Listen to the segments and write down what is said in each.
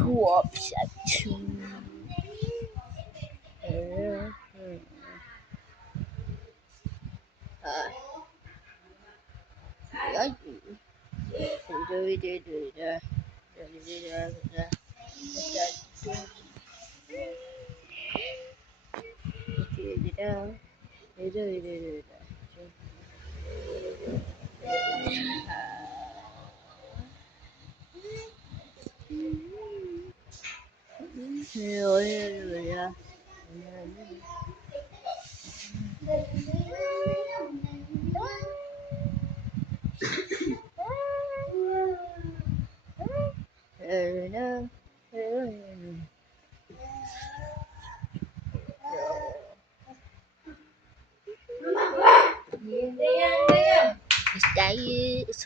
Whoops.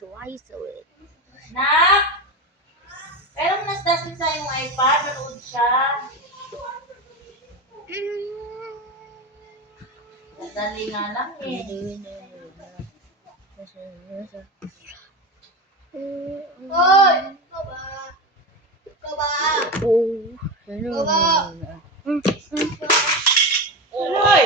So I saw it. Nak! Pero nasdasin sa yung iPad, manood siya. Madali nga lang eh. Hoy! Ikaw ba? Ikaw ba? Oh, hello. Hoy!